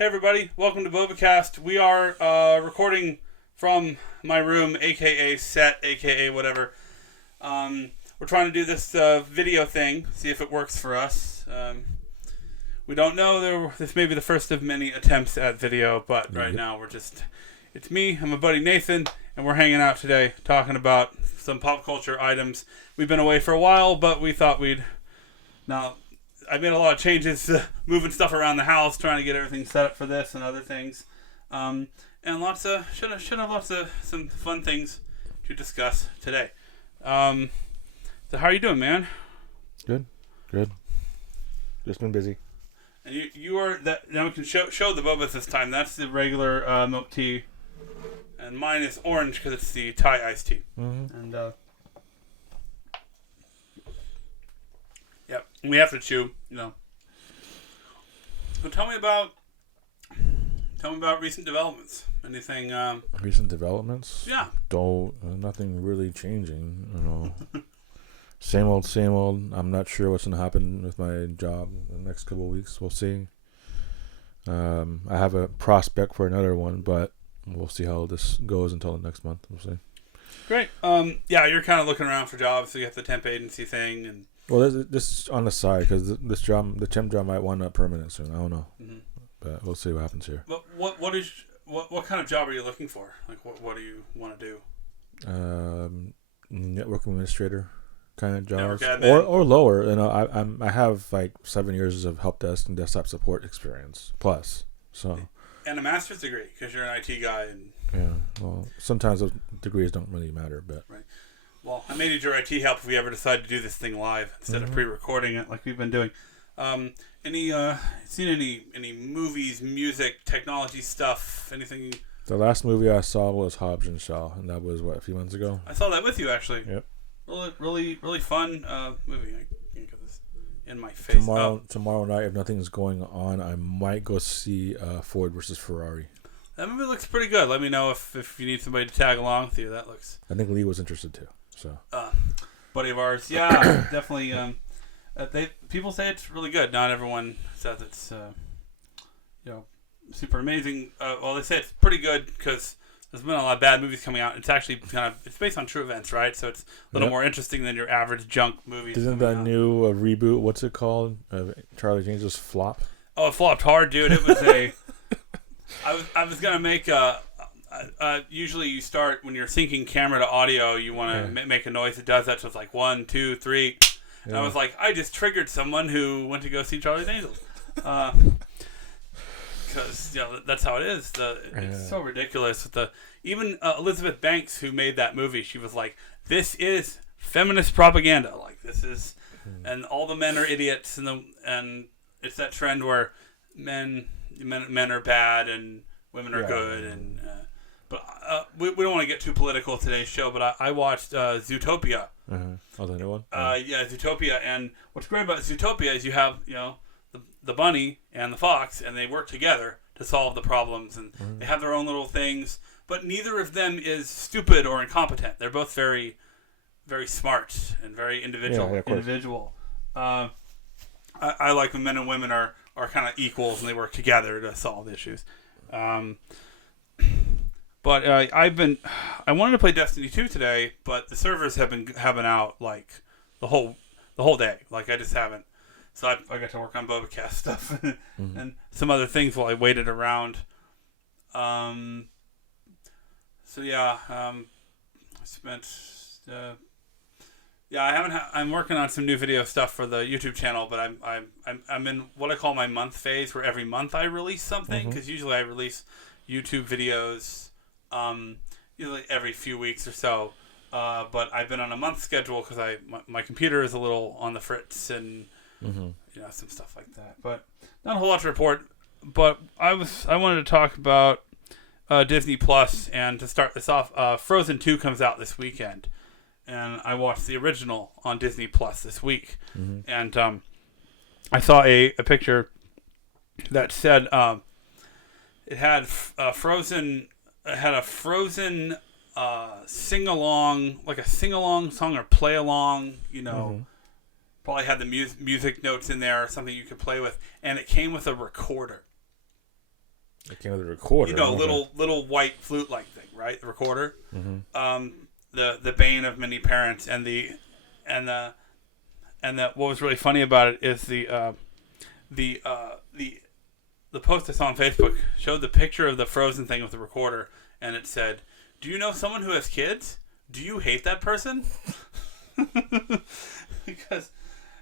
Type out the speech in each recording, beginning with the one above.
Hey everybody, welcome to Bobacast. We are recording from my room, aka set, aka whatever. We're trying to do this video thing, see if it works for us. We don't know, this may be the first of many attempts at video, but right now it's me and my buddy Nathan, and we're hanging out today talking about some pop culture items. We've been away for a while, but we thought I made a lot of changes, moving stuff around the house, trying to get everything set up for this and other things, and should have lots of some fun things to discuss today. So how are you doing, man? Good. Just been busy. And you are that. Now we can show the boba this time. That's the regular milk tea, and mine is orange because it's the Thai iced tea. Mm-hmm. And yep, we have to chew, So tell me about recent developments. Anything? Recent developments? Yeah. Nothing really changing. Same old. I'm not sure what's gonna happen with my job in the next couple of weeks. We'll see. I have a prospect for another one, but we'll see how this goes until the next month. We'll see. Great. Yeah, you're kind of looking around for jobs, so you have the temp agency thing and. Well, this is on the side because this job, the temp job, might wind up permanent soon. I don't know, but we'll see what happens here. What kind of job are you looking for? Like, what do you want to do? Network administrator kind of jobs, or lower. I have like 7 years of help desk and desktop support experience plus. So. And a master's degree because you're an IT guy and. Yeah. Well, sometimes those degrees don't really matter, but. Right. Well, I may need your IT help if we ever decide to do this thing live instead of pre-recording it like we've been doing. Seen any movies, music, technology stuff? Anything? The last movie I saw was Hobbs and Shaw, and that was a few months ago. I saw that with you actually. Yep. Really fun movie. I can't get this in my face. Tomorrow night, if nothing's going on, I might go see Ford versus Ferrari. That movie looks pretty good. Let me know if you need somebody to tag along with you. I think Lee was interested too. So. Buddy of ours, yeah, definitely. People say it's really good. Not everyone says it's, super amazing. Well, they say it's pretty good because there's been a lot of bad movies coming out. It's actually it's based on true events, right? So it's a little more interesting than your average junk movie. Isn't that new reboot? What's it called? Charlie James's Flop. Oh, it flopped hard, dude. It was a. I was gonna make a. Usually you start when you're syncing camera to audio, you want to make a noise that does that, so it's like 1, 2, 3. And I was like, I just triggered someone who went to go see Charlie's Angels. Because that's how it is. It's so ridiculous. Even Elizabeth Banks, who made that movie, she was like, this is feminist propaganda. Like, this is, and all the men are idiots, and it's that trend where men are bad and women are good, and but we don't want to get too political today's show. But I watched Zootopia. Oh, the new one. Yeah, Zootopia. And what's great about Zootopia is you have the bunny and the fox, and they work together to solve the problems, and they have their own little things. But neither of them is stupid or incompetent. They're both very, very smart and very individual. I like when men and women are kind of equals and they work together to solve issues. But I wanted to play Destiny 2 today, but the servers have been out like the whole day. Like I just haven't. So I got to work on Bobacast stuff and some other things while I waited around. I spent. I'm working on some new video stuff for the YouTube channel, but I'm in what I call my month phase, where every month I release something, because usually I release YouTube videos usually every few weeks or so. But I've been on a month schedule because my computer is a little on the fritz and some stuff like that. But not a whole lot to report. But I wanted to talk about Disney Plus, and to start this off, Frozen 2 comes out this weekend, and I watched the original on Disney Plus this week, and I saw a picture that said it had Frozen. It had a Frozen sing-along, like a sing-along song or play-along, probably had the music notes in there or something you could play with, and it came with a recorder. It came with a recorder. Little white flute-like thing, right? The recorder. Mm-hmm. The bane of many parents, and what was really funny about it is the post I saw on Facebook showed the picture of the Frozen thing with the recorder, and it said, "Do you know someone who has kids? Do you hate that person?" Because,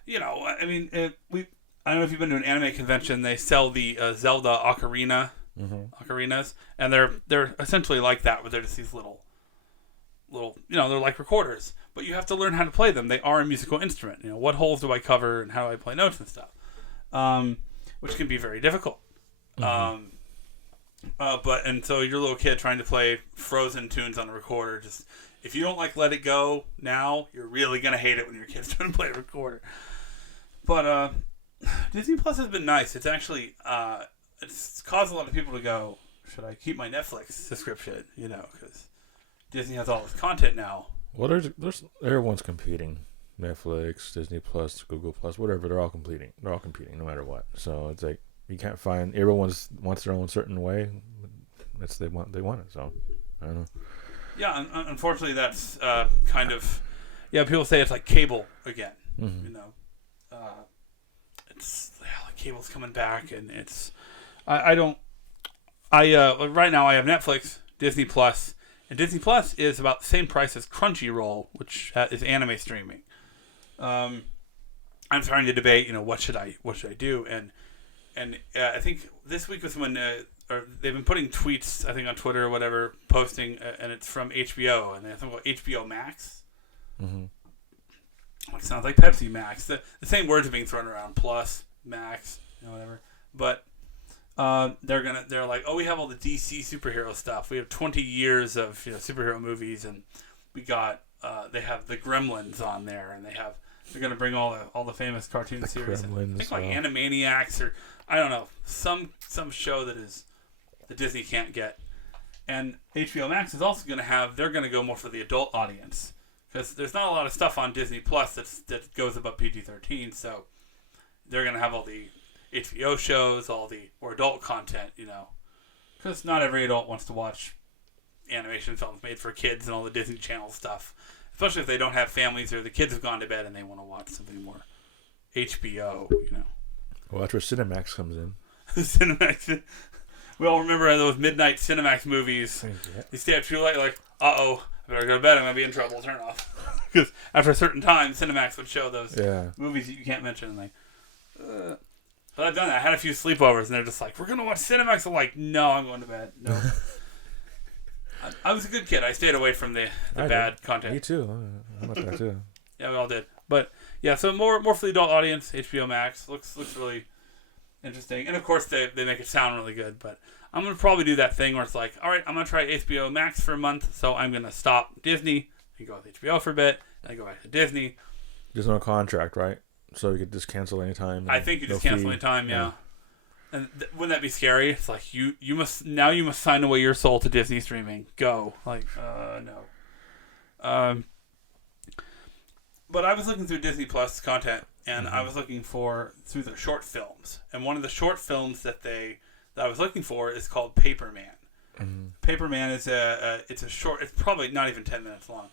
I mean, I don't know if you've been to an anime convention. They sell the Zelda ocarinas, and they're essentially like that, where they're just these little, they're like recorders, but you have to learn how to play them. They are a musical instrument. What holes do I cover, and how do I play notes and stuff, which can be very difficult. Mm-hmm. And so your little kid trying to play Frozen tunes on a recorder, just if you don't like Let It Go now, you're really gonna hate it when your kid's trying to play a recorder. But Disney Plus has been nice. It's actually it's caused a lot of people to go, should I keep my Netflix subscription? Because Disney has all this content now. Well, there's everyone's competing. Netflix, Disney Plus, Google Plus, whatever. They're all competing. They're all competing, no matter what. So it's like you can't find. Everyone wants their own certain way. They want it. So I don't know. Yeah, unfortunately, that's kind of. Yeah, people say it's like cable again. Mm-hmm. It's like cable's coming back, and it's. I don't. Right now I have Netflix, Disney Plus, and Disney Plus is about the same price as Crunchyroll, which is anime streaming. I'm starting to debate, what should I do, and I think this week was when or they've been putting tweets, I think on Twitter or whatever, posting, and it's from HBO, and they have something called HBO Max. Mm-hmm. It sounds like Pepsi Max. The same words are being thrown around, Plus, Max, whatever. But they're like, oh, we have all the DC superhero stuff. We have 20 years of superhero movies, and we got they have the Gremlins on there, and they're gonna bring all the famous cartoon series. Gremlins, I think like Animaniacs, or I don't know, some show that Disney can't get. And HBO Max is also they're gonna go more for the adult audience, because there's not a lot of stuff on Disney Plus that goes above PG-13, so they're gonna have all the HBO shows, all the more adult content, because not every adult wants to watch animation films made for kids and all the Disney Channel stuff, especially if they don't have families or the kids have gone to bed and they want to watch something more HBO. Well, that's where Cinemax comes in. Cinemax. We all remember those midnight Cinemax movies. Yeah. You stay up too late, like, I better go to bed. I'm gonna be in trouble. Turn off. Because after a certain time, Cinemax would show those movies that you can't mention. Like, but I've done that. I had a few sleepovers, and they're just like, "We're gonna watch Cinemax." I'm like, "No, I'm going to bed." No. I was a good kid. I stayed away from the bad content. Me too. I'm like that too. Yeah, we all did. But yeah, so more for the adult audience. HBO Max looks really interesting, and of course they make it sound really good. But I'm gonna probably do that thing where it's like, all right, I'm gonna try HBO Max for a month, so I'm gonna stop Disney and go with HBO for a bit, and I go back to Disney. There's no contract, right? So you could just cancel anytime. I think you just cancel anytime, yeah. And wouldn't that be scary? It's like you must sign away your soul to Disney streaming. Go. Like, no. But I was looking through Disney Plus content, and I was looking through the short films. And one of the short films that I was looking for is called Paperman. Mm-hmm. Paperman is it's a short. It's probably not even 10 minutes long.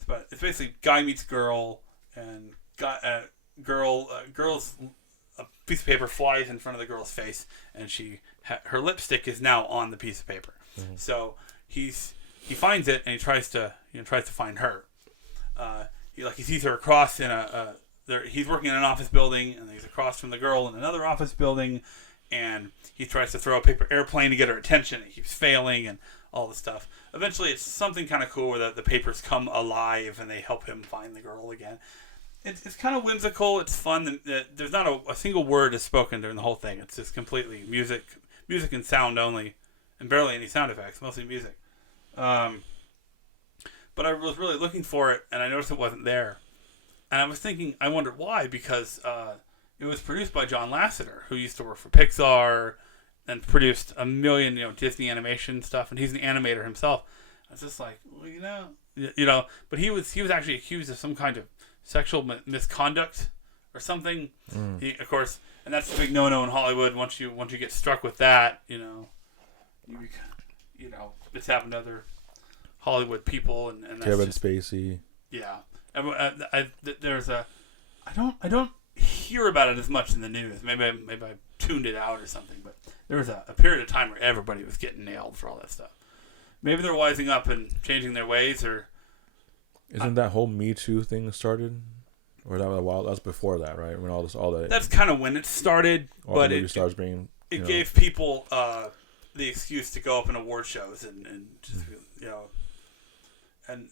It's basically guy meets girl, and girl's a piece of paper flies in front of the girl's face, and her lipstick is now on the piece of paper. Mm-hmm. So he finds it, and he tries to find her. He sees her across in he's working in an office building, and he's across from the girl in another office building, and he tries to throw a paper airplane to get her attention. It keeps failing, and all this stuff. Eventually, it's something kind of cool where the papers come alive, and they help him find the girl again. It's kind of whimsical. It's fun. There's not a single word is spoken during the whole thing. It's just completely music and sound only, and barely any sound effects. Mostly music. But I was really looking for it, and I noticed it wasn't there. And I was thinking, I wondered why, because it was produced by John Lasseter, who used to work for Pixar and produced a million Disney animation stuff, and he's an animator himself. I was just like, well, but he was actually accused of some kind of sexual misconduct or something. He, of course, and that's a big no-no in Hollywood. Once you get struck with that, it's happened to other Hollywood people, and that's Kevin just, Spacey. yeah. There's I don't hear about it as much in the news. Maybe I tuned it out or something. But there was a period of time where everybody was getting nailed for all that stuff. Maybe they're wising up and changing their ways, or isn't that whole Me Too thing started, or that was a while? That's before that, right? When all that. That's kind of when it started. But it gave people the excuse to go up in award shows and just and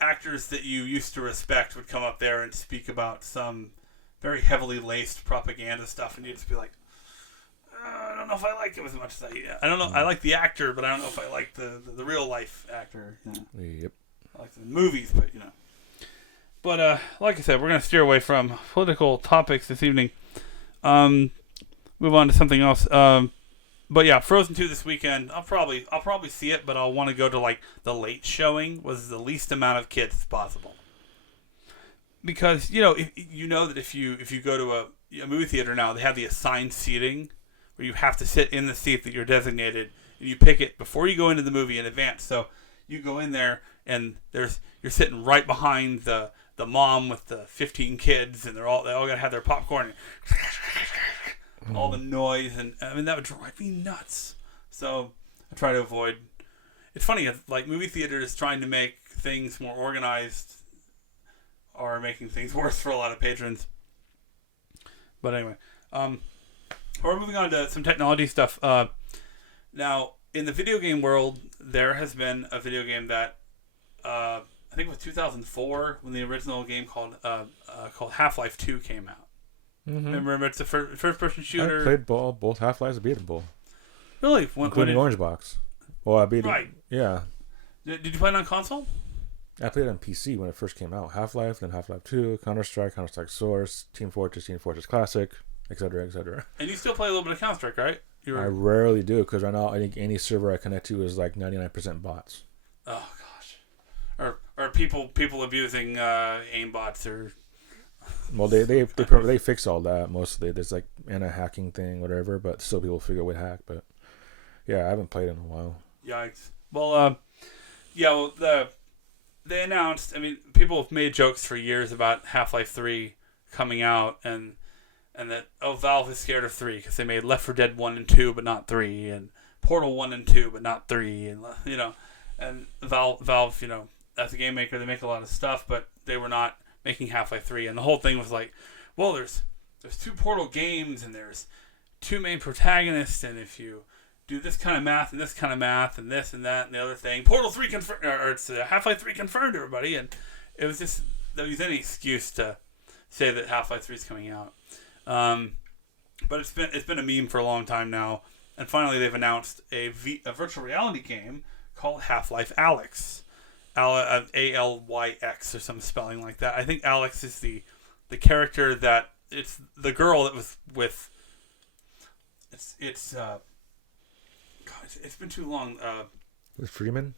actors that you used to respect would come up there and speak about some very heavily laced propaganda stuff, and you'd just be like, I don't know if I like him as much as I don't know. I like the actor, but I don't know if I like the real life actor. Yep. I like the movies, but But like I said, we're gonna steer away from political topics this evening. Move on to something else. But yeah, Frozen 2 this weekend. I'll probably see it, but I'll want to go to like the late showing with the least amount of kids as possible. Because that if you go to a movie theater now, they have the assigned seating where you have to sit in the seat that you're designated, and you pick it before you go into the movie in advance. So you go in there, and you're sitting right behind the mom with the 15 kids, and they all gotta have their popcorn. All the noise, and I mean that would drive me nuts. So I try to avoid. It's funny, like movie theaters trying to make things more organized are making things worse for a lot of patrons. But anyway, we're moving on to some technology stuff. Now, in the video game world, there has been a video game that I think it was 2004 when the original game called Half-Life 2 came out. Mm-hmm. Remember, it's a first-person shooter. I played both Half-Lives. I beat them both. Really? Including Orange Box. Well, I beat it. Yeah. Did you play it on console? I played it on PC when it first came out. Half-Life, then Half-Life 2, Counter-Strike, Counter-Strike Source, Team Fortress Classic, etc., etc. And you still play a little bit of Counter-Strike, right? I rarely do, because right now I think any server I connect to is like 99% bots. Oh, gosh. Or people abusing aimbots or... Well, they fix all that mostly. There's like a hacking thing, whatever, but still people figure a way to hack. But yeah, I haven't played in a while. Yikes. Well, they announced. I mean, people have made jokes for years about Half-Life 3 coming out, and that Valve is scared of 3 because they made Left 4 Dead 1 and 2 but not 3, and Portal 1 and 2 but not 3, and and Valve, as a game maker, they make a lot of stuff, but they were not making Half-Life 3, and the whole thing was like, well, there's 2 Portal games, and there's 2 main protagonists, and if you do this kind of math and this kind of math and this and that and the other thing, Portal 3 confirmed, or it's Half-Life 3 confirmed, everybody, and it was just, there was any excuse to say that Half-Life 3 is coming out. But it's been a meme for a long time now, and finally they've announced a virtual reality game called Half-Life Alyx. Alyx or some spelling like that. I think Alex is the character that it's the girl that was with. God, it's been too long. With Freeman?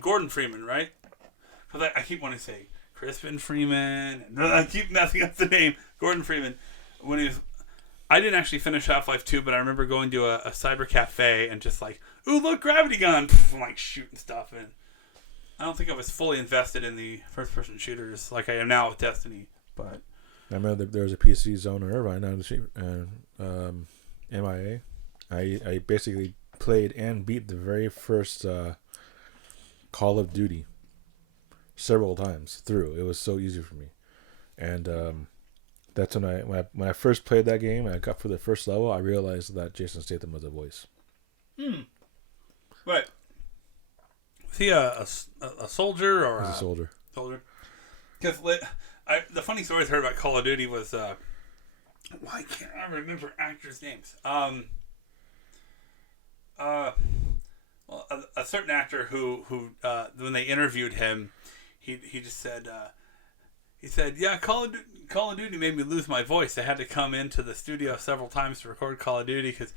Gordon Freeman, right? Because I keep wanting to say Crispin Freeman, and I keep messing up the name. Gordon Freeman. I didn't actually finish Half-Life 2, but I remember going to a cyber cafe and just like, ooh, look, gravity gun, I'm like shooting stuff in. I don't think I was fully invested in the first-person shooters like I am now with Destiny, but... I remember there was a PC zone in Irvine, MIA. I basically played and beat the very first Call of Duty several times through. It was so easy for me. And that's when I first played that game and I got for the first level, I realized that Jason Statham was a voice. Right. Was he a soldier or a soldier? Soldier. Because the funny story I heard about Call of Duty was why can't I remember actors' names? Well, a certain actor who when they interviewed him, he just said yeah, Call of Duty made me lose my voice. I had to come into the studio several times to record Call of Duty because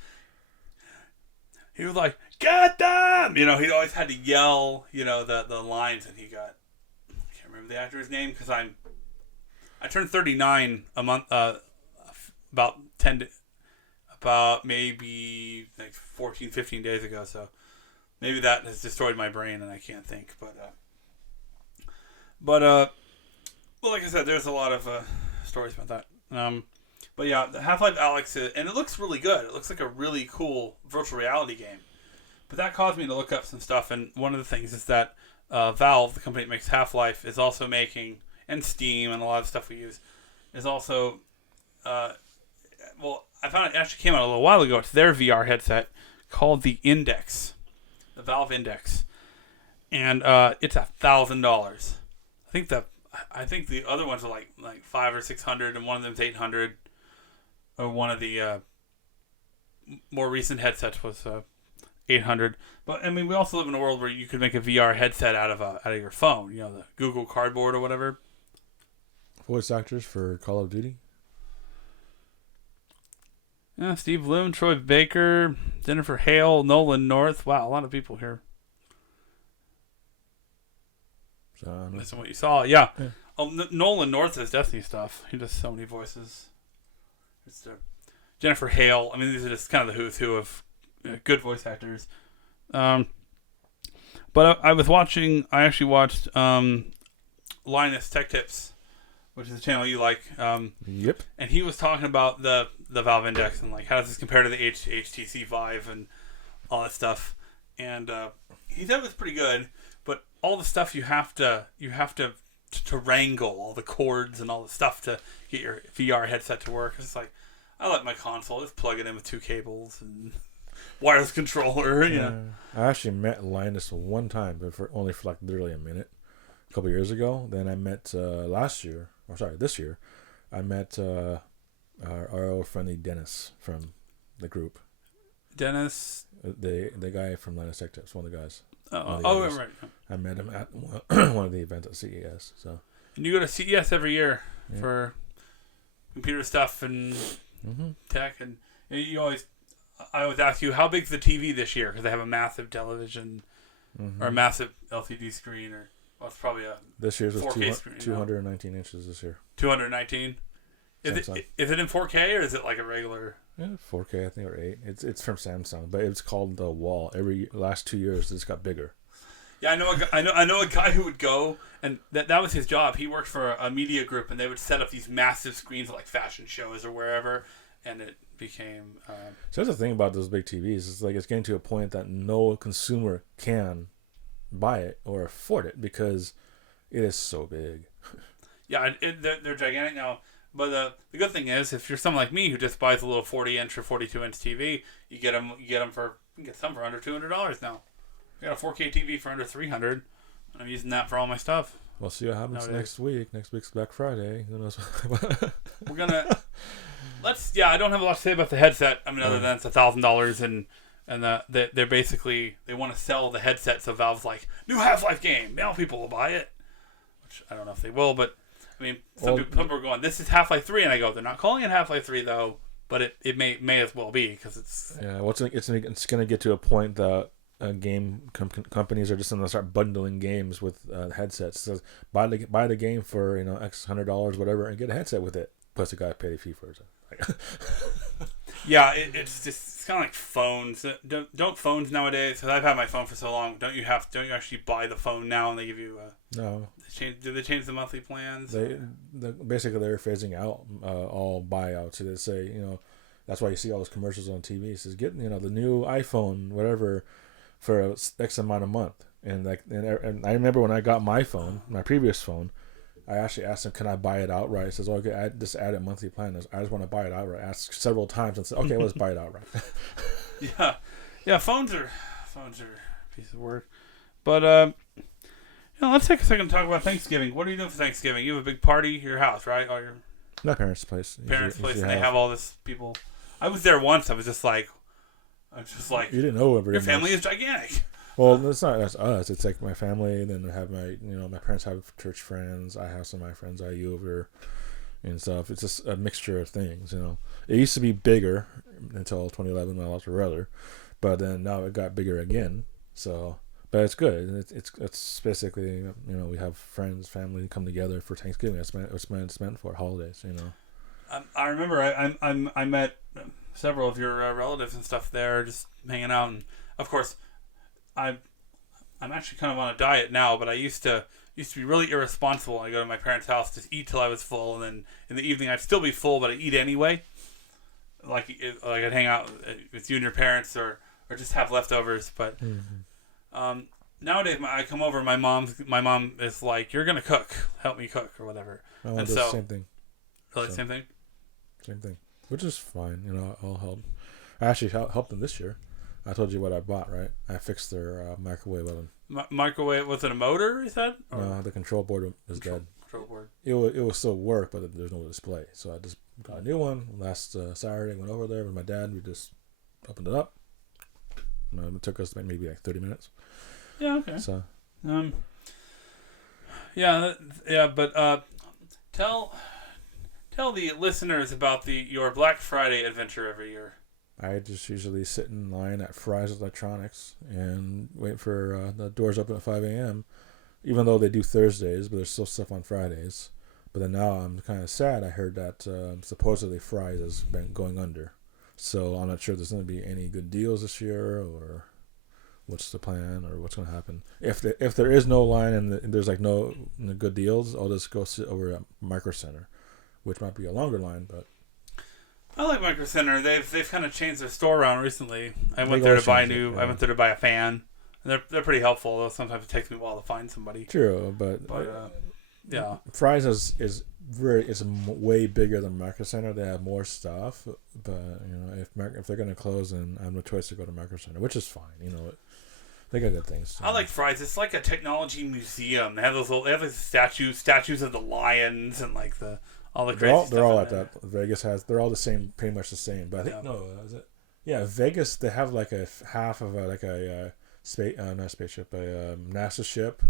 he was like, "Get them!" He always had to yell, the lines, and I can't remember the actor's name because I turned 39 a month, about about maybe like 14, 15 days ago. So maybe that has destroyed my brain and I can't think. Well, like I said, there's a lot of stories about that. But yeah, the Half-Life Alyx, and it looks really good. It looks like a really cool virtual reality game. But that caused me to look up some stuff, and one of the things is that Valve, the company that makes Half-Life, is also making, and Steam and a lot of stuff we use, is also, I found it actually came out a little while ago. It's their VR headset called the Index, the Valve Index, and it's $1,000. I think the other ones are like $500 or $600, and one of them's $800. Or one of the more recent headsets was $800. But I mean, we also live in a world where you could make a VR headset out of your phone. You know, the Google Cardboard or whatever. Voice actors for Call of Duty. Yeah, Steve Bloom, Troy Baker, Jennifer Hale, Nolan North. Wow, a lot of people here. Based on what you saw, yeah. Oh, Nolan North is Destiny stuff. He does so many voices. It's Jennifer Hale. I mean, these are just kind of the who's who of good voice actors. But I was watching. I actually watched Linus Tech Tips, which is a channel you like. Yep. And he was talking about the Valve Index and like how does this compare to the HTC Vive and all that stuff. And he said it was pretty good, but all the stuff you have to wrangle, all the cords and all the stuff to get your VR headset to work. It's like, I like my console, just plug it in with 2 cables and wireless controller. Yeah. I actually met Linus one time, but only for like literally a minute, a couple years ago. Then I met this year, I met our old friendly Dennis from the group. Dennis? The guy from Linus Tech Tips, one of the guys. Right. I met him at one of the events at CES. So. And you go to CES every year for computer stuff and tech, and I always ask you, how big's the TV this year? Because they have a massive television or a massive LCD screen, or it's probably a this year's was 4K screen. 219 inches this year. 219. Is it in 4K or is it like a regular? Yeah, 4K I think, or 8. It's from Samsung, but it's called the Wall. Last 2 years it's got bigger. Yeah, I know a guy who would go, and that was his job. He worked for a media group, and they would set up these massive screens at like fashion shows or wherever, and it became. So that's the thing about those big TVs. It's like it's getting to a point that no consumer can buy it or afford it because it is so big. Yeah, they're gigantic now. But the good thing is, if you're someone like me who just buys a little 40-inch or 42-inch TV, you get some for under $200 now. I got a 4K TV for under $300, and I'm using that for all my stuff. We'll see what happens next week. Next week's Black Friday. Who knows? We're gonna I don't have a lot to say about the headset. I mean, other than it's $1,000, and they're basically they want to sell the headset. So Valve's like, new Half-Life game. Now people will buy it. Which I don't know if they will, but I mean, some people are going, this is Half-Life 3, and I go, they're not calling it Half-Life 3 though, but it may as well be because it's. Yeah, it's gonna get to a point that. Game companies are just going to start bundling games with headsets. So buy the game for X $100 whatever and get a headset with it. Plus you got to pay the fee for it. Yeah, it's kind of like phones. Don't phones nowadays? Because I've had my phone for so long. Don't you actually buy the phone now and they give you no? Do they change the monthly plans? Basically they're phasing out all buyouts. So they say that's why you see all those commercials on TV. It says get the new iPhone whatever. For X amount a month, and I remember when I got my previous phone, I actually asked him, "Can I buy it outright?" He says, "Okay, I just add a monthly plan. I just want to buy it outright." I asked several times and said, "Okay, let's buy it outright." yeah. Phones are a piece of work, but let's take a second to talk about Thanksgiving. What are you doing for Thanksgiving? You have a big party at your house, right? All your my parents' place. Parents' place, and they have all this people. I was there once. I was just like. You didn't know your family is gigantic. Well, it's not just us. It's like my family. Then I have my parents have church friends. I have some of my friends I over and stuff. It's just a mixture of things. It used to be bigger until 2011 when I lost my brother, but then now it got bigger again. So, but it's good. It's basically we have friends, family come together for Thanksgiving. That's what it's meant for holidays. I remember I met several of your relatives and stuff there, just hanging out, and of course, I'm actually kind of on a diet now, but I used to be really irresponsible. I go to my parents' house, just eat till I was full, and then in the evening I'd still be full, but I eat anyway. Like I'd hang out with you and your parents, or just have leftovers. But nowadays I come over, my mom is like, "You're gonna cook, help me cook or whatever." Oh, and the so same thing. really same thing. Same thing, which is fine. I'll help. I actually helped them this year. I told you what I bought, right? I fixed their microwave oven. Microwave, was it a motor, you said? No, the control board is dead. Control board. It will still work, but there's no display. So I just got a new one last Saturday. Went over there with my dad. We just opened it up. It took us maybe like 30 minutes. Yeah. Okay. So. Yeah. But tell the listeners about your Black Friday adventure every year. I just usually sit in line at Fry's Electronics and wait for the doors open at 5 a.m. Even though they do Thursdays, but there's still stuff on Fridays. But then now I'm kind of sad. I heard that supposedly Fry's has been going under. So I'm not sure if there's going to be any good deals this year, or what's the plan, or what's going to happen. If there is no line and there's like no good deals, I'll just go sit over at Micro Center, which might be a longer line, but. I like Micro Center. They've kind of changed their store around recently. I went there to buy I went there to buy a fan. And they're pretty helpful, though sometimes it takes me a while to find somebody. True, but yeah. Fry's is way bigger than Micro Center. They have more stuff, but if they're going to close, then I have no choice to go to Micro Center, which is fine. They got good things. I like Fry's. It's like a technology museum. They have those statues of the lions and like all the crazy stuff. They're all like that. Vegas has. They're all the same, pretty much the same. But I think is it? Yeah, Vegas. They have like a half of not spaceship, a NASA ship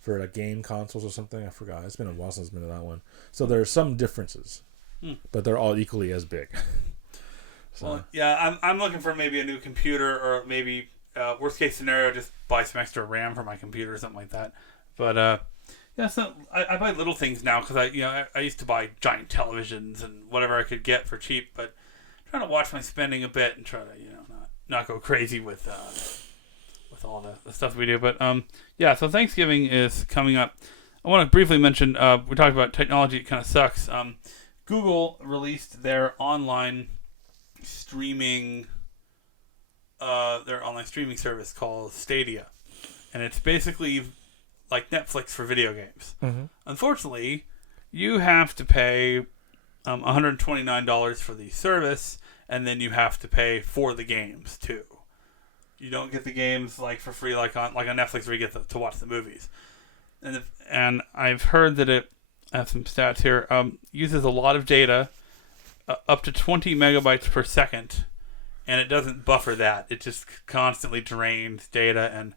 for like game consoles or something. I forgot. It's been a while since I've been to that one. So there are some differences, but they're all equally as big. So. Well, yeah, I'm looking for maybe a new computer, or maybe worst case scenario, just buy some extra RAM for my computer or something like that. But yeah, so I buy little things now because I used to buy giant televisions and whatever I could get for cheap, but I'm trying to watch my spending a bit and try to not go crazy with all the stuff we do. But yeah, so Thanksgiving is coming up. I want to briefly mention we talked about technology. It kind of sucks. Google released their online streaming service called Stadia, and it's basically like Netflix for video games. Mm-hmm. Unfortunately, you have to pay $129 for the service, and then you have to pay for the games too. You don't get the games like for free, like on Netflix, where you get to watch the movies. And I've heard that it. I have some stats here. Uses a lot of data, up to 20 megabytes per second, and it doesn't buffer that. It just constantly drains data, and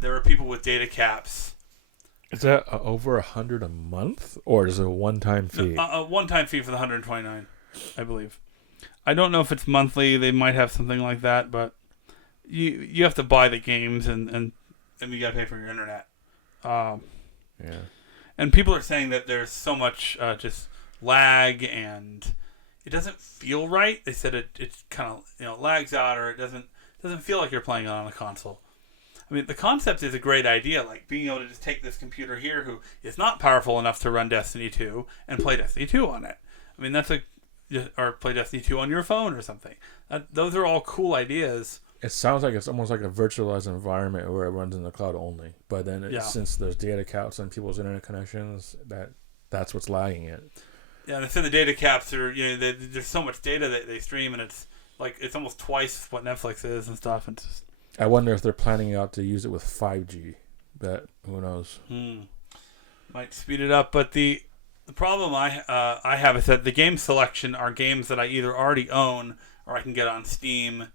there are people with data caps. Is that over $100 a month, or is it a one-time fee? A one-time fee for the $129, I believe. I don't know if it's monthly. They might have something like that, but you have to buy the games, and you got to pay for your internet. Yeah. And people are saying that there's so much just lag, and it doesn't feel right. They said it kind of lags out, or it doesn't feel like you're playing it on a console. I mean, the concept is a great idea, like being able to just take this computer here, who is not powerful enough to run Destiny 2, and play Destiny 2 on it. I mean, or play Destiny 2 on your phone or something. Those are all cool ideas. It sounds like it's almost like a virtualized environment where it runs in the cloud only. But then since there's data caps on people's internet connections, that's what's lagging it. Yeah, and they said the data caps are, there's so much data that they stream, and it's almost twice what Netflix is and stuff. And just, I wonder if they're planning out to use it with 5G. But who knows? Might speed it up. But the problem I have is that the game selection are games that I either already own or I can get on Steam.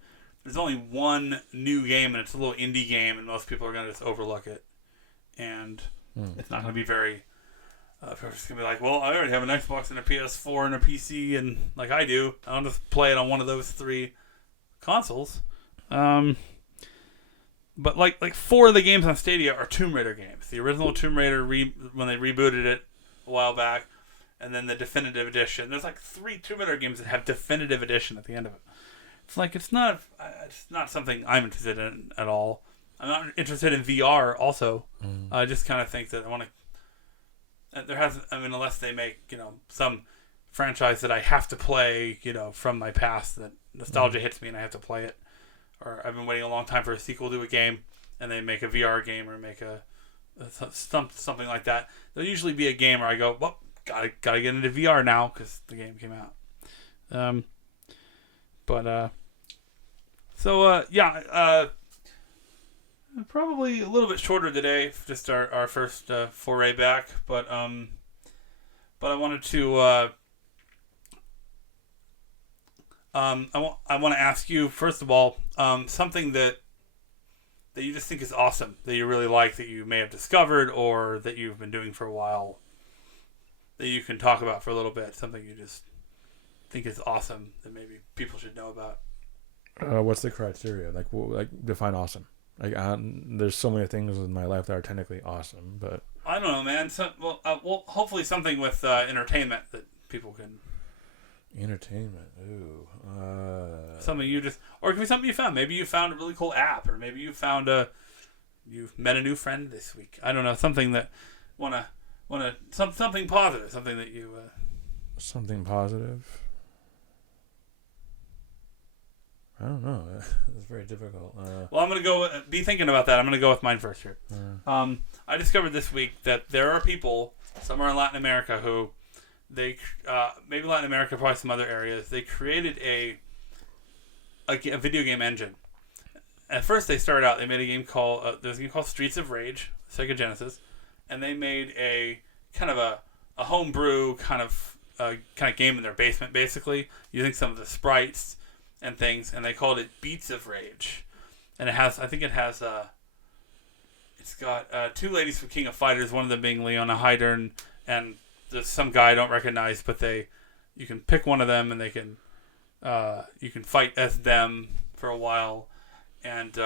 There's only one new game, and it's a little indie game, and most people are going to just overlook it. And it's not going to be very... it's going to be like, well, I already have an Xbox and a PS4 and a PC, and like I do, I'll just play it on one of those three consoles. But like 4 of the games on Stadia are Tomb Raider games. The original Tomb Raider, when they rebooted it a while back, and then the definitive edition. There's like 3 Tomb Raider games that have definitive edition at the end of it. It's like it's not something I'm interested in at all. I'm not interested in VR also. I just kind of think that I want to. Unless they make some franchise that I have to play from my past, that nostalgia hits me and I have to play it, or I've been waiting a long time for a sequel to a game and they make a VR game or make something like that. There'll usually be a game where I go, well, gotta get into VR now because the game came out. Probably a little bit shorter today, just our first foray back, but I wanted to I want to ask you first of all something that you just think is awesome, that you really like, that you may have discovered or that you've been doing for a while, that you can talk about for a little bit, something you just think is awesome that maybe people should know about. What's the criteria? Like define awesome. Like there's so many things in my life that are technically awesome, but I don't know, man. Hopefully something with entertainment that people can. Entertainment. Ooh. Something you just, or it could be something you found. Maybe you found a really cool app, or maybe you found you've met a new friend this week. I don't know, something that something positive, something that you. Something positive. I don't know. It's very difficult. Well, I'm gonna be thinking about that. I'm gonna go with mine first here. I discovered this week that there are people somewhere in Latin America who maybe Latin America, probably some other areas. They created a video game engine. At first, they started out. They made a game called there's a game called Streets of Rage, Sega Genesis, and they made a kind of a homebrew kind of game in their basement, basically using some of the sprites and things, and they called it Beats of Rage. And it's got 2 ladies from King of Fighters, one of them being Leona Heidern, and there's some guy I don't recognize, but you can pick one of them and they can you can fight as them for a while, and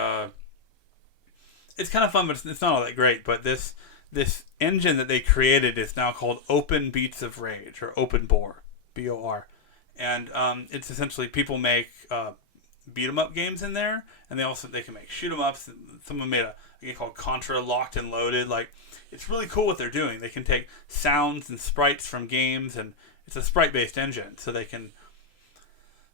it's kind of fun, but it's not all that great. But this engine that they created is now called Open Beats of Rage, or Open Bore, BOR. And it's essentially people make beat 'em up games in there, and they can make shoot 'em ups. Someone made a game called Contra Locked and Loaded. Like, it's really cool what they're doing. They can take sounds and sprites from games, and it's a sprite based engine, so they can.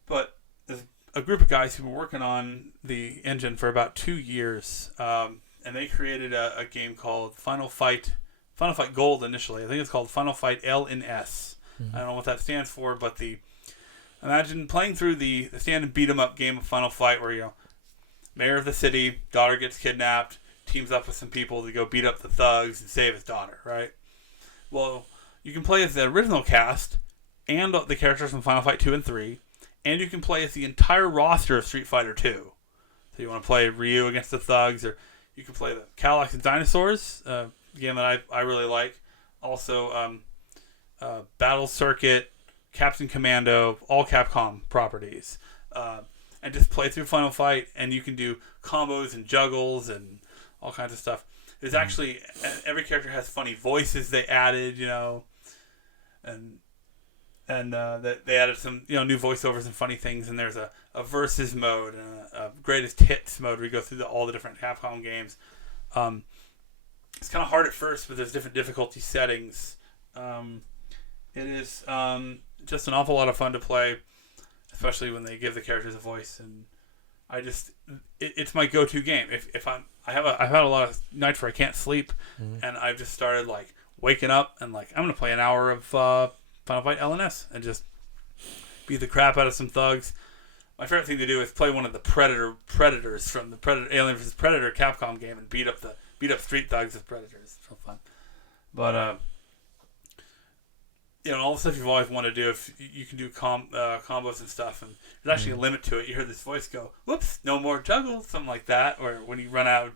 But there's a group of guys who've been working on the engine for about 2 years, and they created a game called Final Fight Gold initially. I think it's called Final Fight LNS. I don't know what that stands for, but imagine playing through the standard beat 'em up game of Final Fight where, mayor of the city, daughter gets kidnapped, teams up with some people to go beat up the thugs and save his daughter, right? Well, you can play as the original cast and the characters from Final Fight 2 and 3, and you can play as the entire roster of Street Fighter 2. So you want to play Ryu against the thugs, or you can play the Cadillacs and Dinosaurs, a game that I really like. Also, Battle Circuit, Captain Commando, all Capcom properties, and just play through Final Fight, and you can do combos and juggles and all kinds of stuff. There's actually every character has funny voices they added, and that they added some new voiceovers and funny things. And there's a versus mode and a greatest hits mode where you go through all the different Capcom games. It's kind of hard at first, but there's different difficulty settings. It is just an awful lot of fun to play, especially when they give the characters a voice. And it's my go-to game. I've had a lot of nights where I can't sleep, and I've just started waking up and I'm gonna play an hour of Final Fight LNS and just beat the crap out of some thugs. My favorite thing to do is play one of the predators from the Alien vs Predator Capcom game and beat up street thugs as predators. It's real fun. But all the stuff you've always wanted to do, if you can do combos and stuff, and there's actually a limit to it. You hear this voice go, "Whoops, no more juggle," something like that, or when you run out of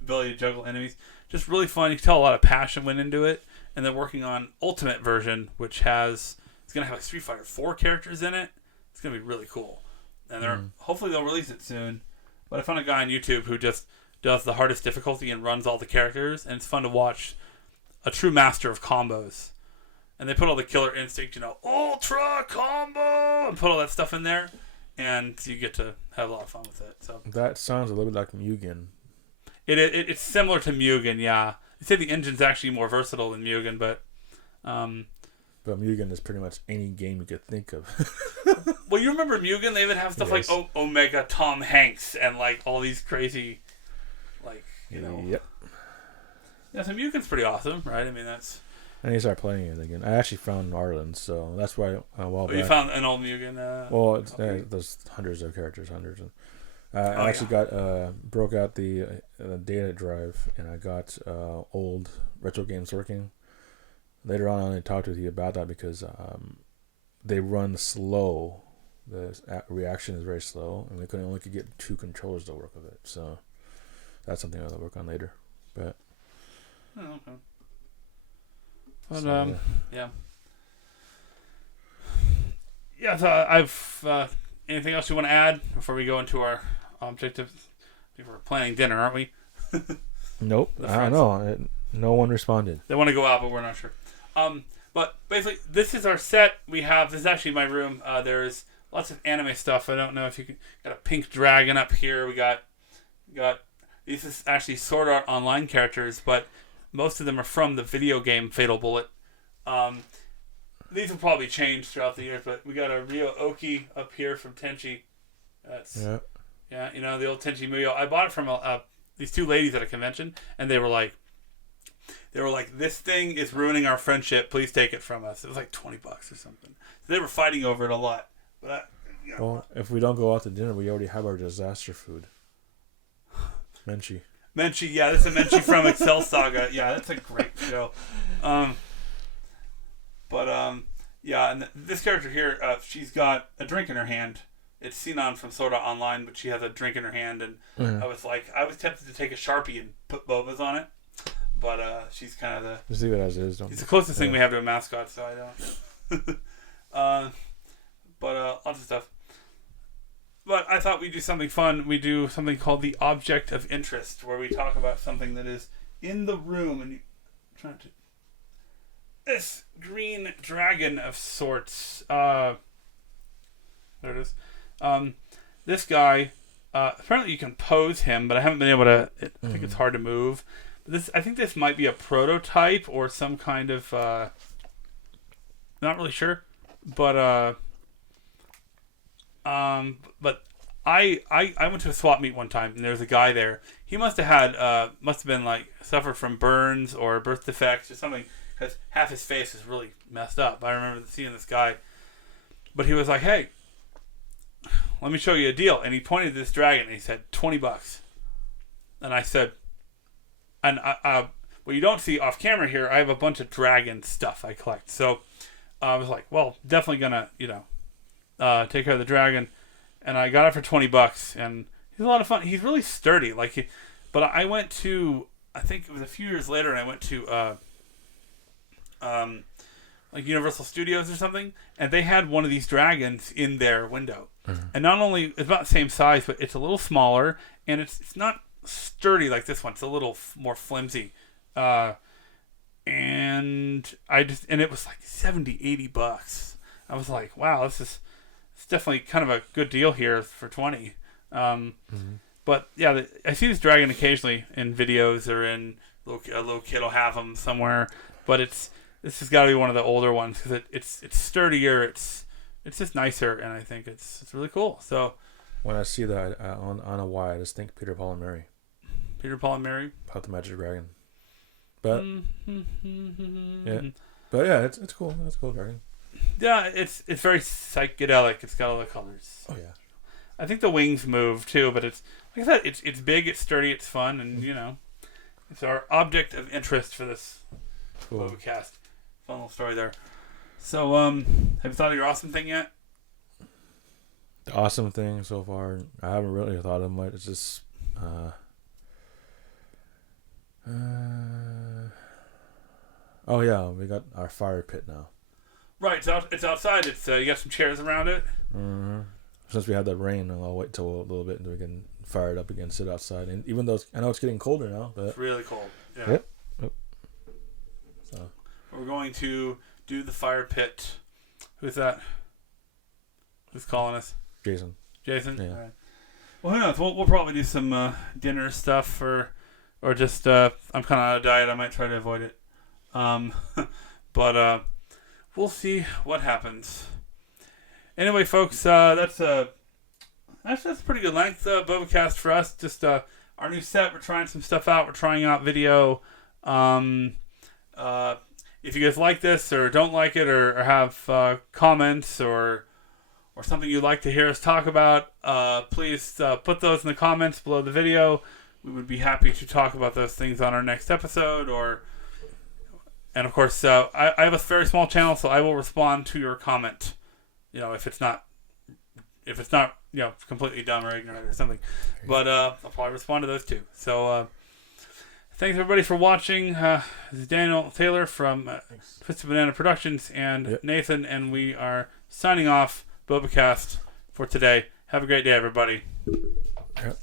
ability to juggle enemies. Just really fun. You can tell a lot of passion went into it, and they're working on Ultimate version, which it's going to have Street Fighter 4 characters in it. It's going to be really cool, and hopefully they'll release it soon. But I found a guy on YouTube who just does the hardest difficulty and runs all the characters, and it's fun to watch a true master of combos. and they put all the Killer Instinct, Ultra Combo, and put all that stuff in there, and you get to have a lot of fun with it. So that sounds a little bit like Mugen. It's similar to Mugen, yeah. I'd say the engine's actually more versatile than Mugen, but Mugen is pretty much any game you could think of. well, you remember Mugen? They would have stuff like Omega Tom Hanks and like all these crazy, like Yep. Yeah, so Mugen's pretty awesome, right? I mean, that's. I need to start playing it again. I actually found Ireland, so that's why a while back. You found an old Mugen? Well, there's hundreds of characters, I actually got broke out the data drive, and I got old retro games working. Later on, I talked with you about that because they run slow. The reaction is very slow, and we only could get 2 controllers to work with it. So that's something I'll work on later. But okay. But yeah. Yeah. So I've anything else you want to add before we go into our objectives? We're planning dinner, aren't we? Nope. I don't know. No one responded. They want to go out, but we're not sure. But basically, this is our set. This is actually my room. There's lots of anime stuff. I don't know if you can. Got a pink dragon up here. We got these is actually Sword Art Online characters, but most of them are from the video game Fatal Bullet. These will probably change throughout the years, but we got a Ryo Oki up here from Tenchi. Yeah, the old Tenchi Muyo. I bought it from these 2 ladies at a convention, and they were like, this thing is ruining our friendship. Please take it from us. It was like $20 or something. So they were fighting over it a lot. But well, if we don't go out to dinner, we already have our disaster food. Menchi, yeah, this is a Menchi from Excel Saga. Yeah, that's a great show. Yeah, and this character here, she's got a drink in her hand. It's Sinon from Sword Art Online, but she has a drink in her hand, and I was tempted to take a Sharpie and put Boba's on it, but she's kind of the. Just leave it as is. It's the closest thing we have to a mascot, so I don't. But lots of stuff. But I thought we'd do something fun. We do something called the object of interest, where we talk about something that is in the room, and this green dragon of sorts. There it is. This guy. Apparently, you can pose him, but I haven't been able to. I think it's hard to move. But I think this might be a prototype or some kind of. Not really sure, but I went to a swap meet one time, and there was a guy there. He must have been like suffered from burns or birth defects or something, because half his face is really messed up. I remember seeing this guy, but he was like, "Hey, let me show you a deal," and he pointed to this dragon and he said $20. And I said, and what you don't see off camera here, I have a bunch of dragon stuff I collect. So I was like, well, definitely gonna take care of the dragon. And I got it for $20, and he's a lot of fun. He's really sturdy. But I went to, I think it was a few years later, and I went to like Universal Studios or something, and they had one of these dragons in their window. And not only it's about the same size, but it's a little smaller, and it's not sturdy like this one. It's a little more flimsy. And it was like $70-$80. I was like, wow, it's definitely kind of a good deal here for $20. But yeah, I see this dragon occasionally in videos or in a little kid will have them somewhere. But this has got to be one of the older ones because it's sturdier. It's just nicer, and I think it's really cool. So when I see that on a Y, I just think Peter, Paul, and Mary. Peter, Paul, and Mary. About the Magic Dragon. But it's cool. That's cool dragon. Yeah, it's very psychedelic. It's got all the colors. Oh yeah. I think the wings move too, but it's like I said, it's big, it's sturdy, it's fun, and it's our object of interest for this Bobacast. Fun little story there. So, have you thought of your awesome thing yet? The awesome thing so far, I haven't really thought of much. It's just, oh yeah, we got our fire pit now. Right, it's outside. It's you got some chairs around it. Mm-hmm. Since we had that rain, I'll wait till a little bit until we can fire it up again, sit outside. And even though I know it's getting colder now, but it's really cold. Yeah. Yep. So we're going to do the fire pit. Who's that? Who's calling us? Jason. Jason? Yeah. All right. Well, who knows? We'll probably do some dinner stuff or just I'm kind of on a diet. I might try to avoid it. But we'll see what happens. Anyway, folks, that's a pretty good length Bobacast for us. Just our new set. We're trying some stuff out. We're trying out video. If you guys like this or don't like it or have comments or something you'd like to hear us talk about, please put those in the comments below the video. We would be happy to talk about those things on our next episode. And of course, I have a very small channel, so I will respond to your comment. If it's not completely dumb or ignorant or something. But I'll probably respond to those too. So thanks everybody for watching. This is Daniel Taylor from Twisted Banana Productions and Nathan, and we are signing off Bobacast for today. Have a great day, everybody. Yep.